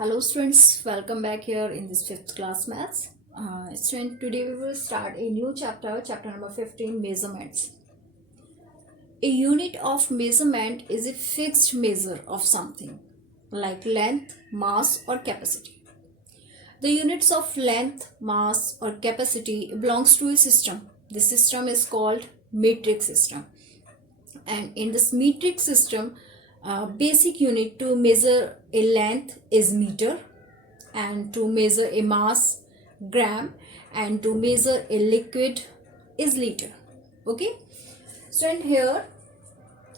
Hello students, welcome back here in this 5th class maths. Today we will start a new chapter, chapter number 15, measurements. A unit of measurement is a fixed measure of something like length, mass or capacity. The units of length, mass or capacity belongs to a system. This system is called metric system. And in this metric system, basic unit to measure a length is meter, and to measure a mass, gram, and to measure a liquid is liter. Okay, so and here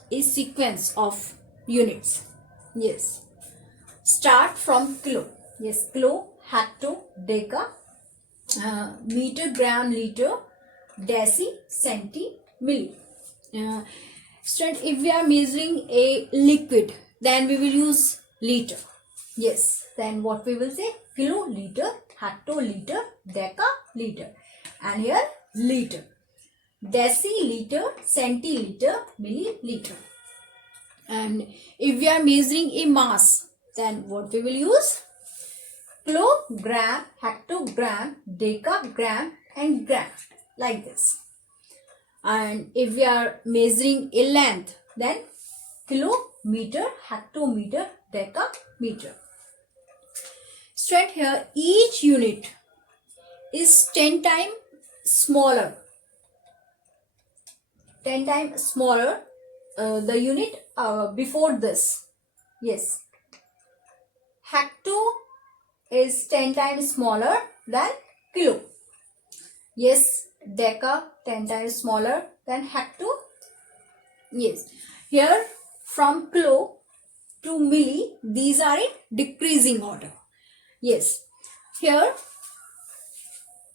is sequence of units. Yes, start from kilo. Yes, kilo, hecto, deca, meter, gram, liter, deci, centi, milli. Student, if we are measuring a liquid, then we will use liter. Yes, then what we will say? Kilo, liter, hectoliter, decaliter, and here liter, deciliter, centiliter, milliliter. And if we are measuring a mass, then what we will use? Kilogram, hectogram, decagram, and gram, like this. And if we are measuring a length, then kilometer, hectometer, decameter. Straight here, each unit is 10 times smaller. 10 times smaller the unit before this. Yes. Hecto is 10 times smaller than kilo. Yes. Deca 10 times smaller than hecto. Yes, here from kilo to milli, these are in decreasing order. Yes, here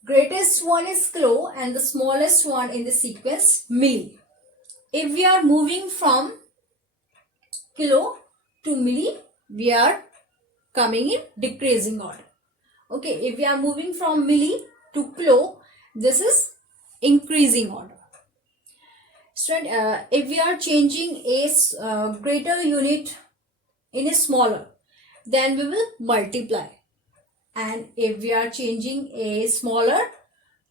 greatest one is kilo and the smallest one in the sequence milli. If we are moving from kilo to milli, we are coming in decreasing order. Okay, if we are moving from milli to kilo, this is increasing order. Student, if we are changing a greater unit in a smaller, then we will multiply. And if we are changing a smaller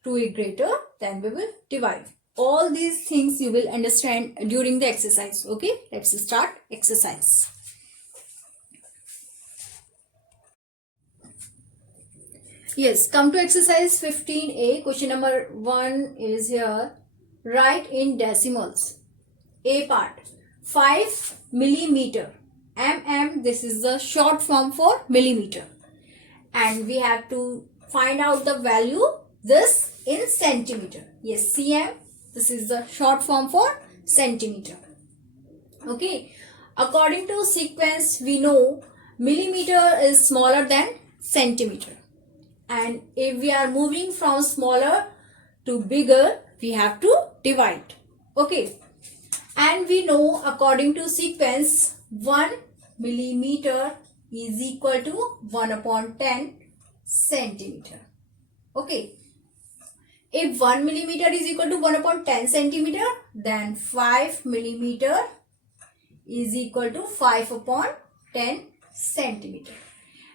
to a greater, then we will divide. All these things you will understand during the exercise. Okay, let's start exercise. Yes, come to exercise 15a. Question number 1 is here. Write in decimals. A part, 5 millimeter. This is the short form for millimeter. And we have to find out the value, this in centimeter. Yes, cm, this is the short form for centimeter. Okay, according to sequence, we know millimeter is smaller than centimeter. And if we are moving from smaller to bigger, we have to divide. Okay. And we know according to sequence, 1 millimeter is equal to 1 upon 10 centimeter. Okay. If 1 millimeter is equal to 1 upon 10 centimeter, then 5 millimeter is equal to 5 upon 10 centimeter.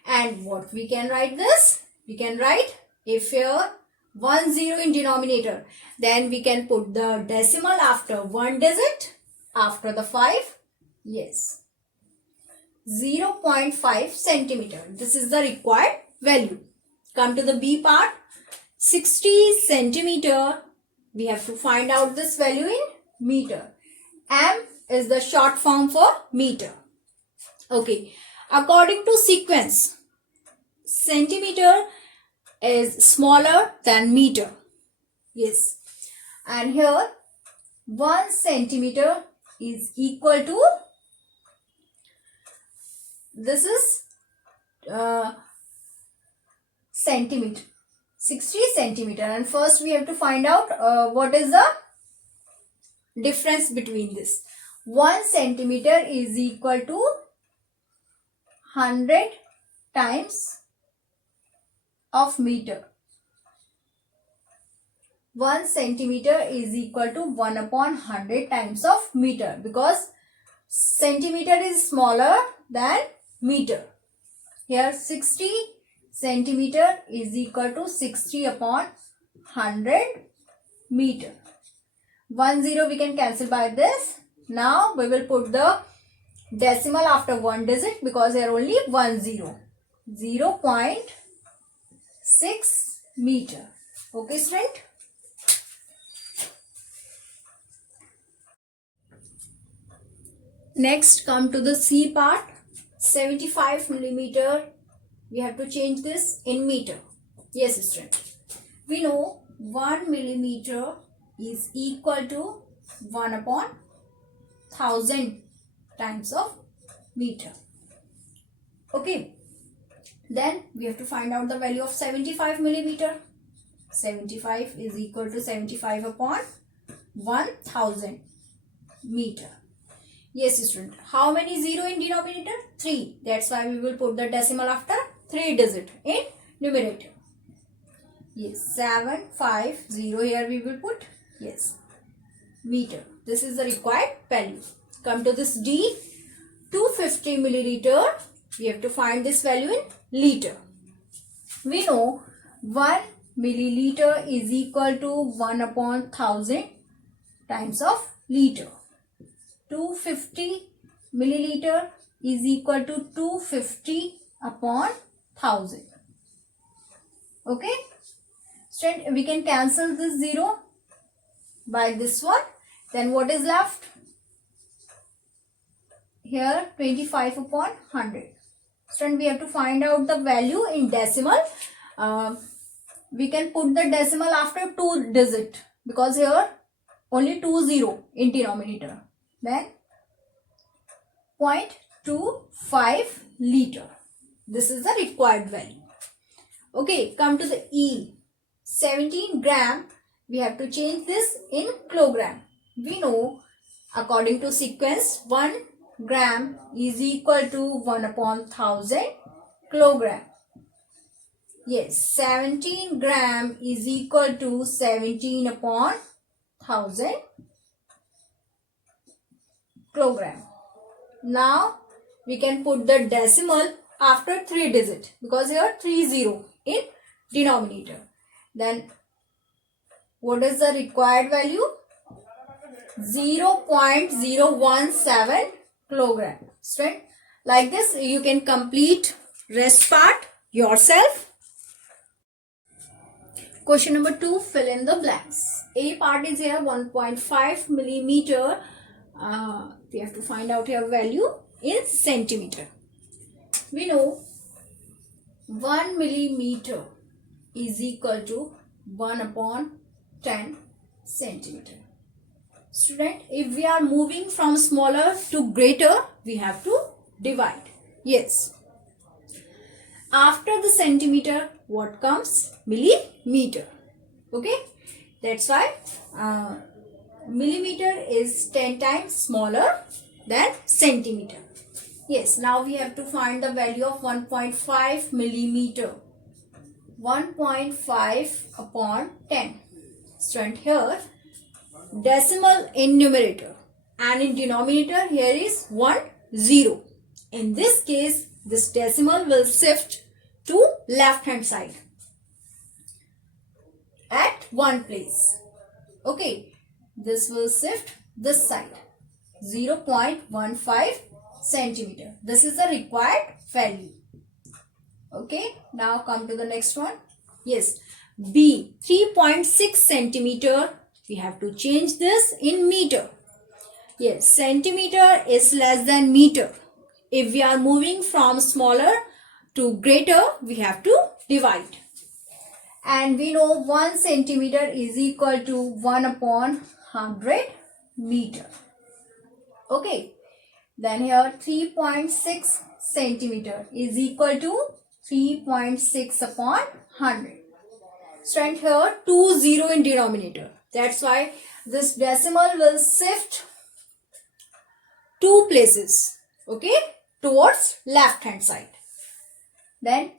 And what we can write this? We can write, if here 1 0 in denominator, then we can put the decimal after one digit, after the 5. Yes, 0.5 centimeter. This is the required value. Come to the B part, 60 centimeter. We have to find out this value in meter. M is the short form for meter. Okay, according to sequence, centimeter is smaller than meter. Yes, and here 1 centimeter is equal to, this is centimeter, 60 centimeter. And first we have to find out what is the difference between this. 1 centimeter is equal to 100 times of meter. 1 centimeter is equal to 1 upon 100 times of meter, because centimeter is smaller than meter. Here 60 centimeter is equal to 60 upon 100 meter. 1 0 we can cancel by this. Now we will put the decimal after one digit because here only 1 0. 0.6 meter. Okay, student? Next, come to the C part. 75 millimeter. We have to change this in meter. Yes, student. We know 1 millimeter is equal to 1 upon 1000 times of meter. Okay. Then we have to find out the value of 75 millimeter. 75 is equal to 75 upon 1000 meter. Yes, student. How many 0 in denominator? 3. That's why we will put the decimal after 3 digit in numerator. Yes, 750 here we will put. Yes, meter. This is the required value. Come to this D. 250 milliliter. We have to find this value in liter. We know 1 milliliter is equal to 1 upon 1000 times of liter. 250 milliliter is equal to 250 upon 1000. Okay. Student, we can cancel this 0 by this one. Then what is left? Here 25 upon 100. Student, we have to find out the value in decimal. We can put the decimal after 2 digit because here only 20 in denominator. Then 0.25 liter. This is the required value. Okay, come to the E. 17 gram. We have to change this in kilogram. We know according to sequence 1 gram is equal to 1 upon 1000 kilogram. Yes, 17 gram is equal to 17 upon 1000 kilogram. Now we can put the decimal after 3 digit because here 30 in denominator. Then what is the required value? 0.017 kilogram. Student, like this you can complete rest part yourself. Question number 2, fill in the blanks. A part is here 1.5 millimeter. We have to find out your value in centimeter. We know 1 millimeter is equal to 1 upon 10 centimeter. Student, if we are moving from smaller to greater, we have to divide. Yes. After the centimeter, what comes? Millimeter. Okay. That's why millimeter is 10 times smaller than centimeter. Yes. Now we have to find the value of 1.5 millimeter. 1.5 upon 10. Student, here decimal in numerator and in denominator here is 1 0. In this case, this decimal will shift to left hand side at one place. Okay, this will shift this side 0.15 centimeter. This is the required value. Okay, now come to the next one. Yes, B 3.6 centimeter. We have to change this in meter. Yes, centimeter is less than meter. If we are moving from smaller to greater, we have to divide. And we know 1 centimeter is equal to 1 upon 100 meter. Okay. Then here 3.6 centimeter is equal to 3.6 upon 100. Student, here 20 in denominator. That's why this decimal will shift 2 places. Okay. Towards left hand side. Then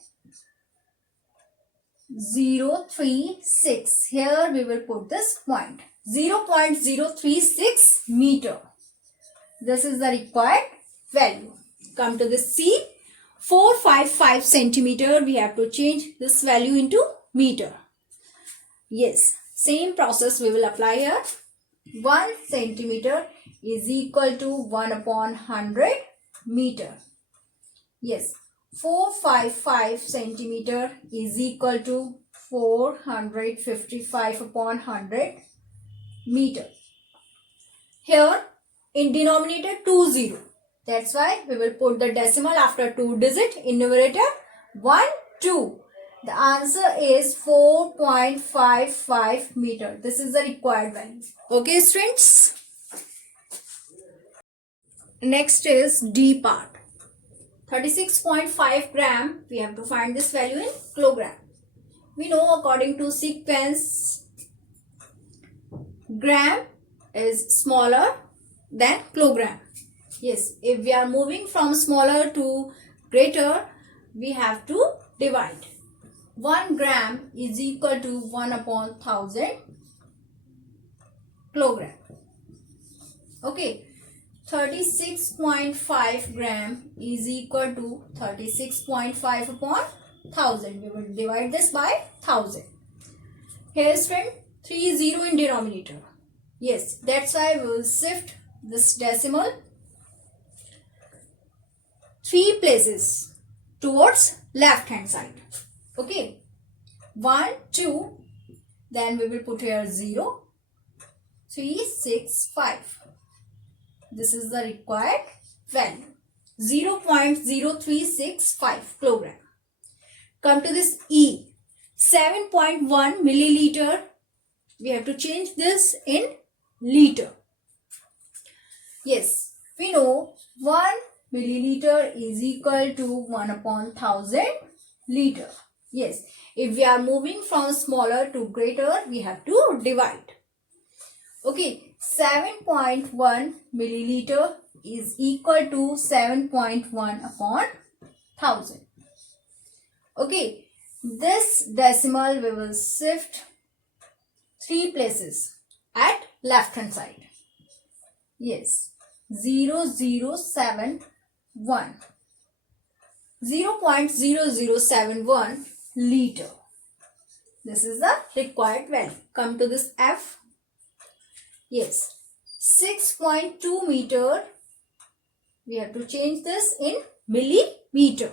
0.36. Here we will put this point. 0.036 meter. This is the required value. Come to the C. 455 centimeter, we have to change this value into meter. Yes, same process we will apply here. 1 centimeter is equal to 1 upon 100 meter. Yes, 455 centimeter is equal to 455 upon 100 meter. Here in denominator 20. That's why we will put the decimal after 2 digit in numerator 1, 2. The answer is 4.55 meter. This is the required value. Okay, students. Next is D part. 36.5 gram. We have to find this value in kilogram. We know according to sequence, gram is smaller than kilogram. Yes, if we are moving from smaller to greater, we have to divide. 1 gram is equal to 1 upon 1000 kilogram. Okay, 36.5 gram is equal to 36.5 upon 1000. We will divide this by 1000. Here is friend 30 in denominator. Yes, that's why we will shift this decimal 3 places towards left hand side. Okay, 1, 2, then we will put here 0, 3, 6, 5. This is the required value, 0.0365 kilogram. Come to this E, 7.1 milliliter. We have to change this in liter. Yes, we know 1 milliliter is equal to 1 upon 1000 liter. Yes, if we are moving from smaller to greater, we have to divide. Okay, 7.1 milliliter is equal to 7.1 upon 1000. Okay, this decimal we will shift 3 places at left hand side. Yes, 0.0071 liter. This is the required value. Come to this F. Yes, 6.2 meter. We have to change this in millimeter.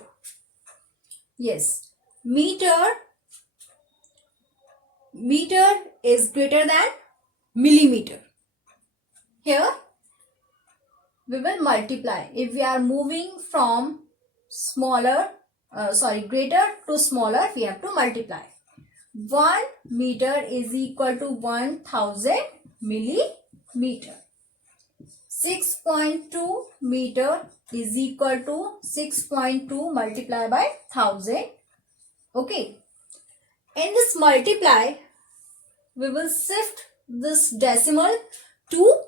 Yes, meter is greater than millimeter. Here we will multiply. If we are moving from greater to smaller, we have to multiply. 1 meter is equal to 1000 millimeter. 6.2 meter is equal to 6.2 multiplied by 1000. Okay. In this multiply, we will shift this decimal to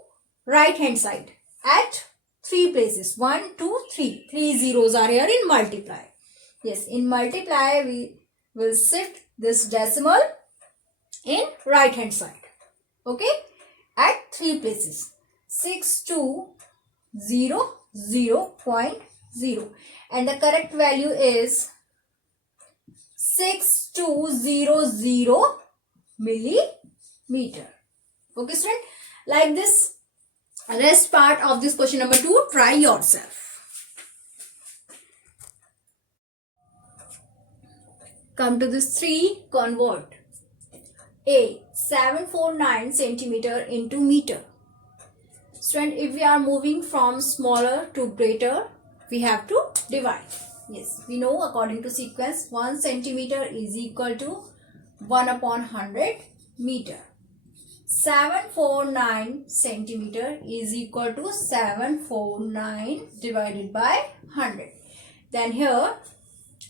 right hand side at 3 places. 1, 2, 3. 3 zeros are here in multiply. Yes, in multiply we will shift this decimal in right hand side. Okay, at 3 places. 6200.0 and the correct value is 6200 millimeter. Okay, student, like this rest part of this question number 2, try yourself. Come to this 3, convert. A, 749 centimeter into meter. Student, if we are moving from smaller to greater, we have to divide. Yes, we know according to sequence 1 centimeter is equal to 1 upon 100 meter. 749 centimeter is equal to 749 divided by 100. Then here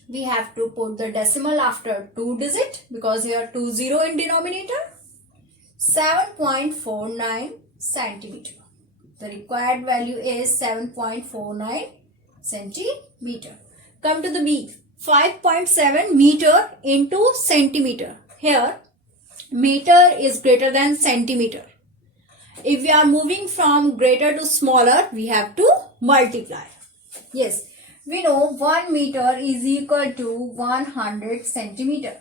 we have to put the decimal after 2 digit because here 20 in denominator. 7.49 centimeter. The required value is 7.49 centimeter. Come to the B. 5.7 meter into centimeter. Here meter is greater than centimeter. If we are moving from greater to smaller, we have to multiply. Yes, We know 1 meter is equal to 100 centimeter.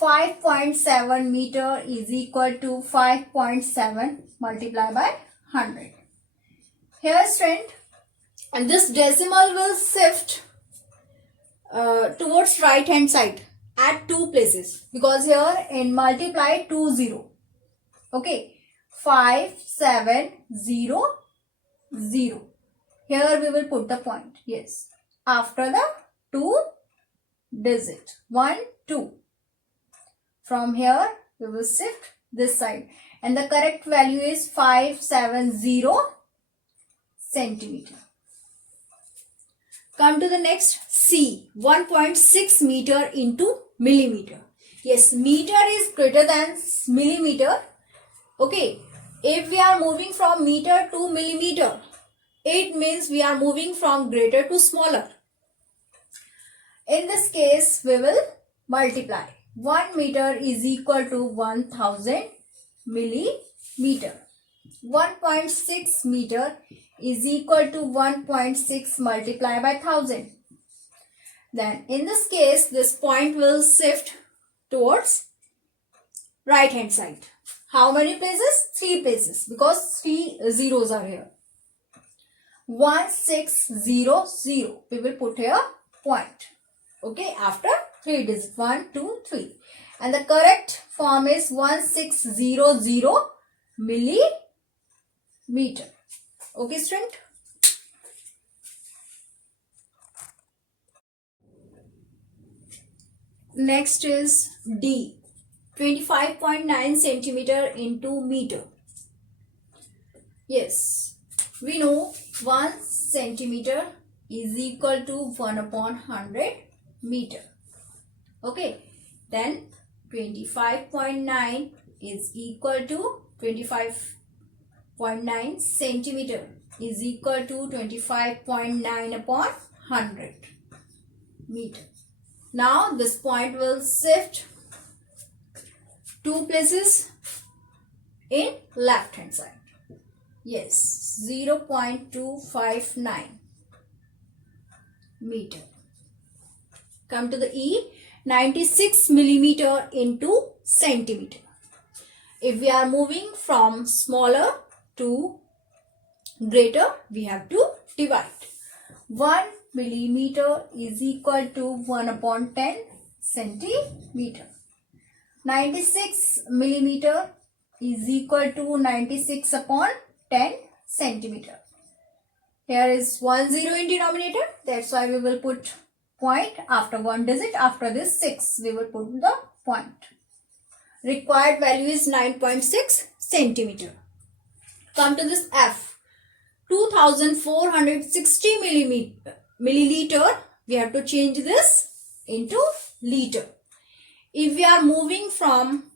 5.7 meter is equal to 5.7 multiplied by 100. Here student, and this decimal will shift towards right hand side at two places, because here in multiply 2 0. Okay, 5 7 0 0. Here we will put the point. Yes, after the 2 digit 1 2. From here we will shift this side, and the correct value is 570 centimeter. Come to the next C. 1.6 meter into millimeter. Yes, meter is greater than millimeter. Okay, if we are moving from meter to millimeter, it means we are moving from greater to smaller. In this case, we will multiply. 1 meter is equal to 1000 millimeter. 1.6 meter is equal to 1.6 multiplied by 1000. Then in this case, this point will shift towards right hand side. How many places? 3 places, because 3 zeros are here. 1600. We will put here point. Okay, after 3 digits 1 2 3, and the correct form is 1600 millimeter. Okay student. Next is D. 25.9 centimeter into meter. Yes, we know 1 centimeter is equal to 1 upon 100 meter. Okay, then 25.9 is equal to 25.9 centimeter is equal to 25.9 upon 100 meter. Now this point will shift 2 places in left hand side. Yes, 0.259 meter. Come to the E. 96 millimeter into centimeter. If we are moving from smaller to greater, we have to divide. 1 millimeter is equal to 1 upon 10 centimeter. 96 millimeter is equal to 96 upon 10 centimeter. Here is 10 in denominator. That's why we will put point after 1 digit. After this 6, we will put the point. Required value is 9.6 centimeter. Come to this F. 2460 milliliter. We have to change this into liter. If we are moving from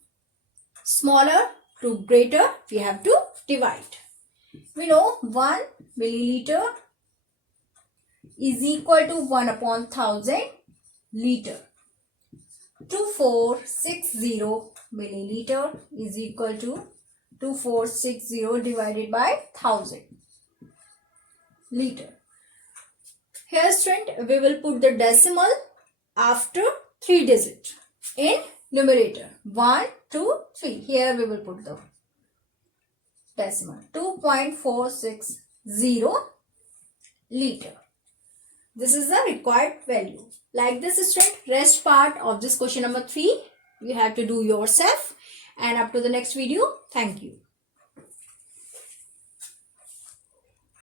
smaller to greater, we have to divide. We know 1 milliliter is equal to 1 upon 1000 liter. 2460 milliliter is equal to 2460 divided by 1000 liter. Here student, we will put the decimal after 3 digit in numerator. 1 2 3. Here we will put the decimal. 2.460 liter. This is the required value. Like this student, rest part of this question number 3 you have to do yourself. And up to the next video. Thank you.